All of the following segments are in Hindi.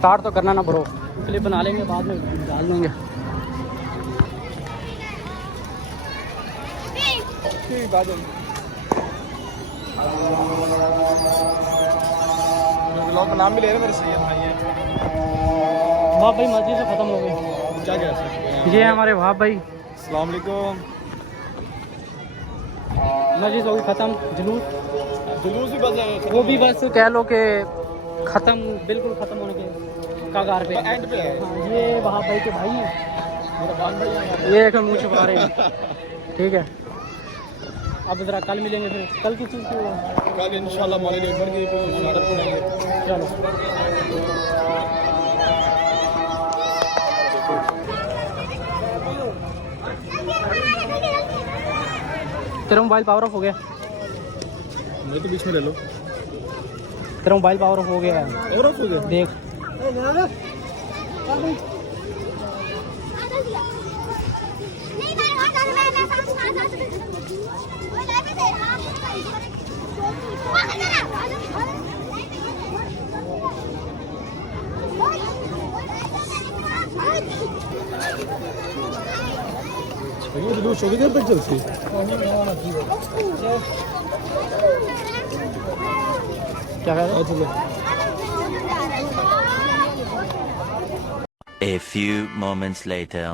स्टार्ट तो करना ना ब्रो, क्लिप बना लेंगे बाद में डाल देंगे। नाम भी ले रहे मेरे सैयद भाई है। वाह भाई मस्जिद से ख़त्म हो गई। क्या कह सकते हैं, ये हमारे वहाँ भाई अस्सलाम वालेकुम। मस्जिद हो गई ख़त्म, जुलूस जुलूस भी बस वो भी बस कह लो कि ख़त्म, बिल्कुल ख़त्म होने के कगार पे, एंड पे है। हाँ, ये वहाँ भाई के भाई हैं, मेरा बाल भाई है। ये एक मुँह छुपा रहे हैं। ठीक है, अब ज़रा कल मिलेंगे फिर। कल की चीज़ की कल इंशाल्लाह मौलिद अकबर की इबादत पढ़ेंगे। चलो तेरा मोबाइल पावर ऑफ हो गया, मैं तो बीच में ले लो। तेरा मोबाइल पावर ऑफ हो गया और ऑफ हो गया। देख। ये जुलूस होगी देर तक चलती। क्या कह रहे हो? A few moments later.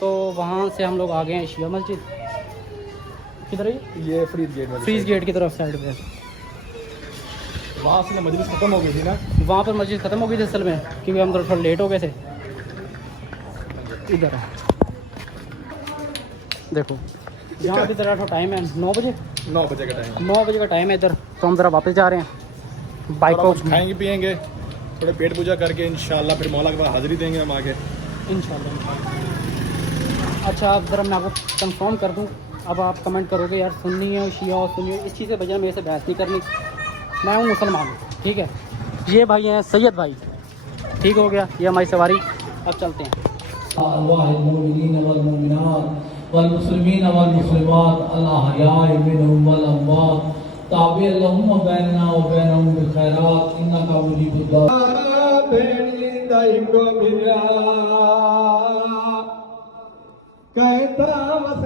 तो वहाँ से हम लोग आ गए हैं शिया मस्जिद। किधर है ये फ्रीज गेट वाली फ्रीज गेट की तरफ साइड पे। वहाँ से ना मजलिस खत्म हो गई थी ना। वहाँ पर मस्जिद ख़त्म हो गई थी असल में, क्योंकि हम थोड़ा लेट हो गए थे। इधर है देखो, यहाँ की तरह टाइम है 9 बजे, 9 बजे का टाइम। 9 बजे का टाइम है इधर। तो हम ज़रा वापस जा रहे हैं बाइक को। कुछ खाएंगे पिएंगे, थोड़े पेट पूजा करके इंशाल्लाह फिर मौला के बाद हाजिरी देंगे हम आगे इंशाल्लाह। अच्छा अब ज़रा मैं आपको कंफर्म कर दूँ, अब आप कमेंट करोगे यार सुन्नी है शिया और सुन्नी है, इस चीज़ से बजाय मेरे से बहस नहीं करनी। मैं हूँ मुसलमान, ठीक है। ये भाई हैं सैयद भाई, ठीक हो गया, ये हमारी सवारी। अब चलते हैं। वलमुस्लिमीन वलमुस्लिमात अल्लाह हयाए मिनहुम वल अमवात ताबे लहुम बैनना व बैनहुम बिखैरात इन्नका मुजीबुद दुआ बेनी दाई को मिला कहता मस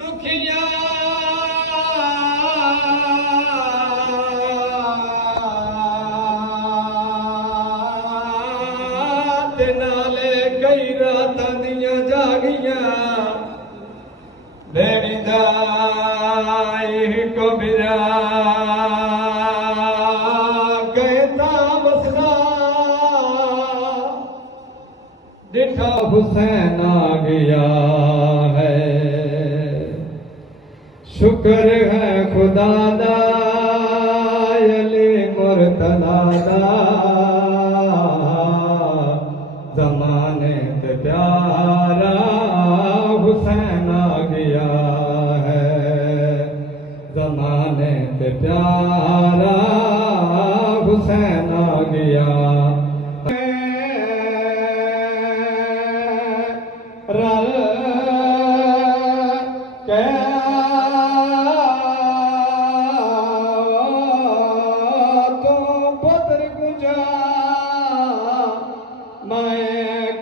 दुखिया नाले कई रात दियां जागियां बेनिदाई को बिरा कहता बसना डिठा हुसैन आ गया है। शुक्र है खुदा दा अली मुर्तला दा ज़माने से प्यारा हुसैन आ गया है। ज़माने से प्यारा हुसैन आ गया।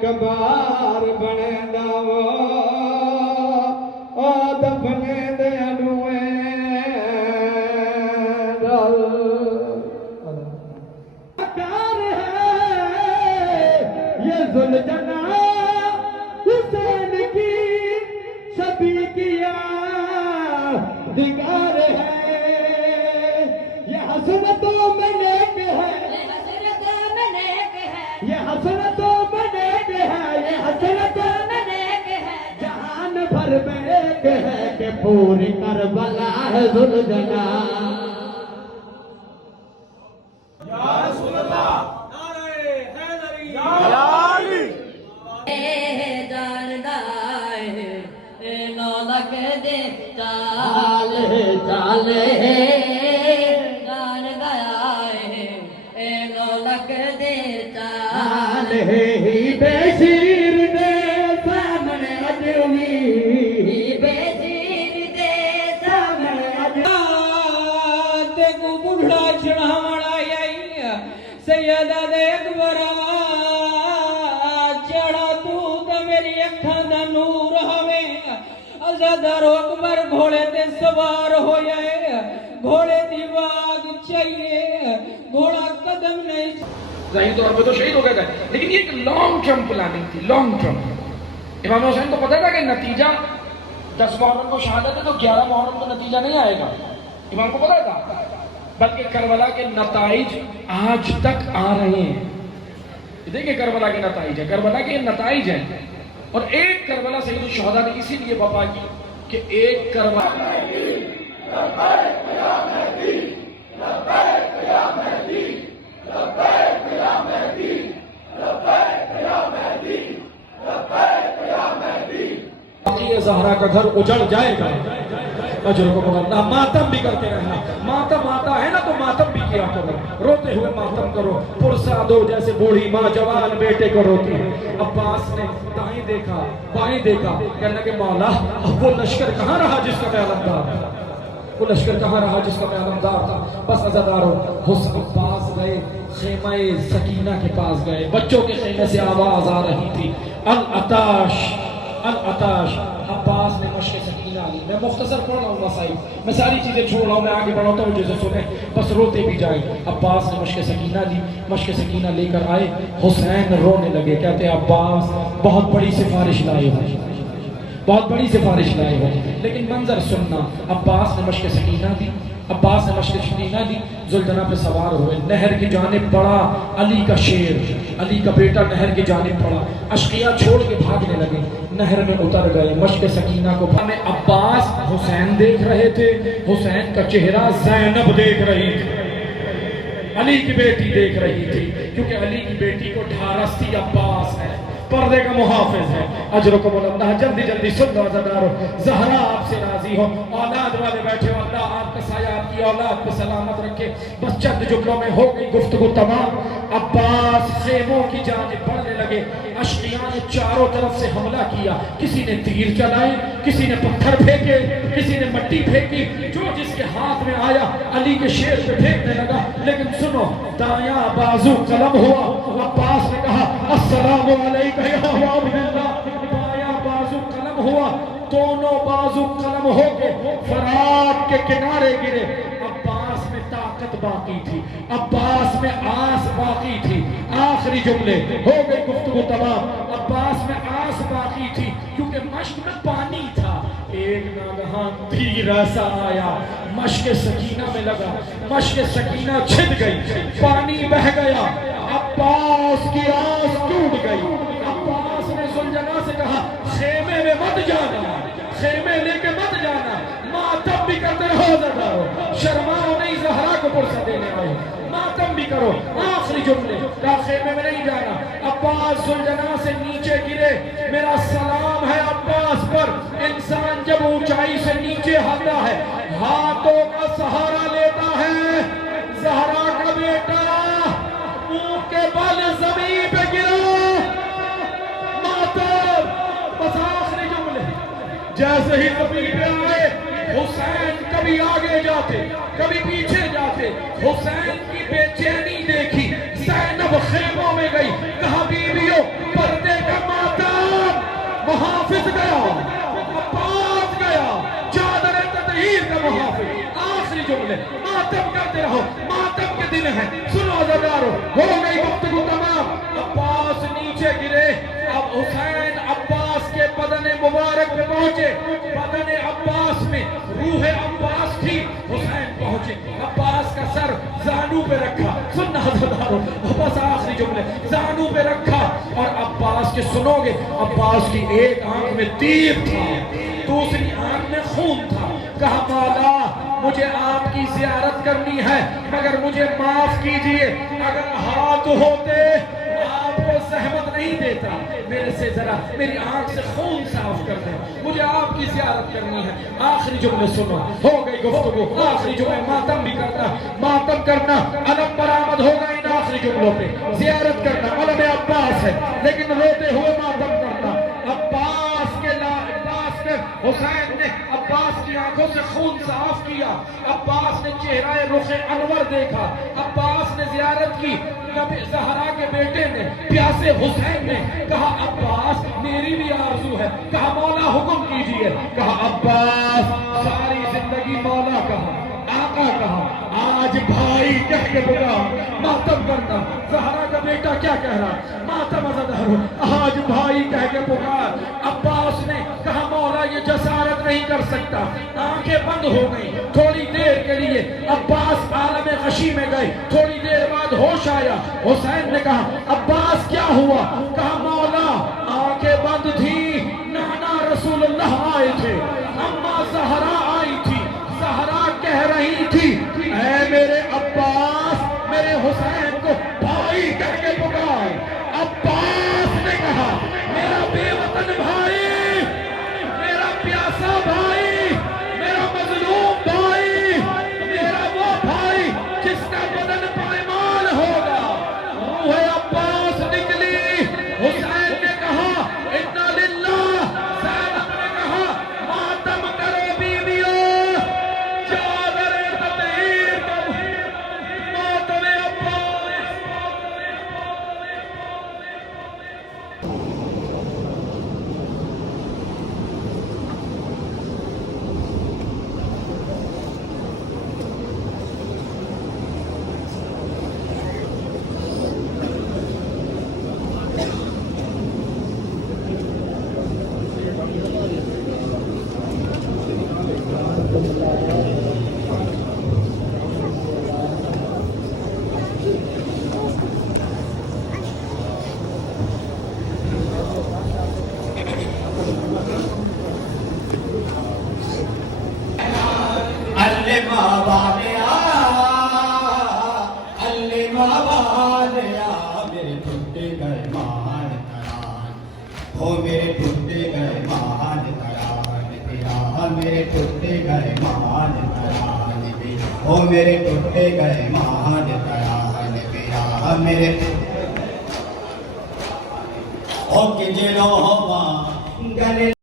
कबार बने दावो ओ दफने दे अडुए दल प्यार है ये जुलजना हुसैन की सभी किया दिगार है। ये हसरतों में नेक है, ये हसरतों में नेक है, ये हसरतों में नेक है। जहान भर में एक है कि पूरी करबला है जुलजना। या रसूल अल्लाह, नारे हैदरी, या अली। नौलक दे चाल चाले जान गया है नौलक दे चाल ही बेशीर दे सामने अजमी बेशीर दे सैयदा दे अकबरा जड़ा तू तो मेरी अखां दा नूर हवे अज़ादारो अकबर घोड़े ते सवार होए घोड़े दी वाग चाहिए घोड़ा कदम नहीं ज़ाहिर तौर पे तो शहीद हो गए थे, लेकिन ये एक लॉन्ग टर्म प्लानिंग थी, लॉन्ग टर्म। इमाम हुसैन को पता था कि नतीजा 10 मुहर्रम को शहादत है तो 11 मुहर्रम को नतीजा नहीं आएगा, इमाम को पता था। बल्कि करबला के नताइज आज तक आ रहे हैं। देखिए करबला के नताइज है, करबला के नताइज हैं। और एक करबला सैयद शुहदा ने इसीलिए बपा की कि एक करबला ज़हरा का घर उजड़ जाएगा, अजर को पकड़ना, मातम भी करते रहना। मातम आता है ना तो मातम भी किया करो, रोते हुए मातम करो। पुरसा दो जैसे बूढ़ी माँ जवान बेटे को रोती है। अब्बास ने दाएं देखा बाएं देखा, कहने लगे मौला अब वो लश्कर कहाँ रहा जिसका मैं अलमदार था, वो लश्कर कहाँ रहा जिसका मैं अलमदार था। बस अज़ादारों हुस्न पास गए, खेमाए सकीना के पास गए, बच्चों के खेमे से आवाज आ रही थी अल अताश अल अताश। अब्बास ने मश्क सकीना ली। मैं मुख्तसर पढ़ रहा हूँ मसाइल, मैं सारी चीजें छोड़ रहा हूँ, मैं आगे बढ़ाता हूँ जैसे सुने, बस रोते भी जाए। अब्बास ने मश्क सकीना ली, मश्क सकीना लेकर आए। हुसैन रोने लगे, कहते अब्बास बहुत बड़ी सिफारिश लाए हो, बहुत बड़ी सिफारिश लाए हो। लेकिन मंजर सुनना, अब्बास ने मश्क सकीना दी, अब्बास ने मश्क सकीना दी, जुल्जना पे सवार हुए, नहर की जानिब पड़ा अली का शेर, अली का बेटा नहर की जानिब पड़ा। अशकिया छोड़ के भागने लगे, नहर में उतर गए। मश्क सकीना को में अब्बास हुसैन देख रहे थे, हुसैन का चेहरा ज़ैनब देख रही थी, अली की बेटी देख रही थी, क्योंकि अली की बेटी को ढारस थी अब्बास है, पर्दे का मुहाफिज है। अजर को बुलंद, जल्दी जल्दी सुन लो अज़ादारों, ज़हरा आपसे राजी हो, औलाद वाले बैठे हो, अल्लाह आपका साया आपकी औलाद पे सलामत रखे। बस चंद जुमलों में हो गई गुफ्तगू तमाम। अब्बास खेमों की जानिब बढ़ने लगे, अशकिया ने चारों तरफ से हमला किया, किसी ने तीर चलाए, किसी ने पत्थर फेंके, किसी ने मट्टी फेंकी, जो जिसके हाथ में आया अली के शेर पे फेंकने लगा। लेकिन सुनो, दायां बाजू कलम हुआ, अब्बास ने कहा अस्सलामु अलैकुम या अब्दुल्लाह, बायां बाजू कलम हुआ, दोनों बाजू कलम होके फरात के किनारे गिरे। अब्बास में ताकत बाकी थी, अब्बास में आस बाकी थी। आखिरी जुमले हो गए गुफ्तगू तमाम। अब्बास में आस बाकी थी क्योंकि मश्क में पानी था। एक नागहान धीरा सा आया, मश्क सकीना में लगा, मश्क सकीना छिद गई, पानी बह गया, अब्बास की आस टूट गई। अब्बास ने सुलझना से कहा खेमे में मत जाना, खेमे लेके मत जाना, मातम भी करते रहो ज़ादारो, शर्माओ नहीं, ज़हरा को पुरसा देने आए, मातम भी करो। आखिरी जुमले का खेमे में नहीं जाना। अब्बास सुलझना से नीचे गिरे, मेरा सलाम है अब्बास पर। इंसान जब ऊंचाई से नीचे आता है, हाथों का सहारा लेता है। ज़हरा का बेटा मुंह के बल जमीन पे गिरा, मातम। बस आखिरी जुमले, जैसे ही कभी पे आए, हुसैन कभी आगे जाते कभी पीछे जाते। हुसैन की बेचैनी देखी, ज़ैनब खेमों में गई, कहा बीवियों पर्दे का मातम, मुहाफिज गया, अब्बास गया, चादर ततहीर का मुहाफिज। आखिरी जुमले, मातम करते रहो, मातम के दिन है। सुनो ज़ादारो, हो गई गुफ्तगू तमाम। अब्बास नीचे गिरे, अब हुसैन अब्बास के बदन मुबारक पे पहुंचे। बदन अब्बास में रूह अब्बास थी, हुसैन पहुंचे, अब्बास का सर जानू पे रखा। सुनना ज़ादारो, बस आखिरी जुमले, जानू पे रखा। और अब्बास के सुनोगे, अब्बास की एक आंख में तीर था, दूसरी आंख में खून था। कहा मौला मुझे आपकी ज़ियारत करनी है, मगर मुझे माफ कीजिए, अगर हाथ होते आपको सहमत नहीं देता, मेरे से जरा मेरी आंख से खून साफ कर दे, मुझे आपकी ज़ियारत करनी है। आखिरी जुमले सुनो, हो गई गुफ्तगू। आखिरी जुमले, मातम भी करना, मातम करना, अलम बरामद होगा इन आखिरी जुमलों पे। ज़ियारत करना अलम अब्बास है, लेकिन रोते हुए मातम करना। अब्बास के हुसैन ने अब्बास की आंखों से खून साफ किया, अब्बास ने चेहरा रुख अनवर देखा, अब्बास ने जियारत की नबी ज़हरा के बेटे ने, प्यासे हुसैन ने कहा अब्बास मेरी भी आरज़ू है, कहा मौला हुक्म कीजिए, कहा अब्बास सारी जिंदगी मौला कहा, आका कहा, आज भाई कह के बुला मातम करना। ज़हरा का बेटा क्या कह रहा, मातम अज़दहर, आज भाई कह के पुकार। अब्बास ने कहा मौला ये जसारत नहीं कर सकता, आंखें बंद हो गई थोड़ी देर के लिए। अब्बास आलम ग़शी में गए, थोड़ी देर बाद होश आया। हुसैन ने कहा अब्बास क्या हुआ, कहा मौला आंखें बंद थी, नाना रसूलुल्लाह आए थे, अम्मा ज़हरा आई थी, ज़हरा कह रही थी ऐ मेरे अब्बास मेरे हुसैन को भाई कह के पुकार। अब्बास ने कहा मेरा बेवतन भाई, मेरा प्यासा भाई, मेरा मजलूम भाई, मेरा वो भाई जिसका बदन पायमाल होगा। रूह अब्बास निकली। हुसैन ने कहा इन्ना लिल्लाह, ज़ैनब ने कहा मातम करो बीवियों, चादर तबहीर मातम अब्बास। मेरे टूटे गए महान तरान, हो मेरे टूटे गए महान तरान तेरा, मेरे टूटे गए महान तरान तेरा, हो मेरे टूटे गए महान तरान तेरा, मेरे ओ कि जिलो हो गले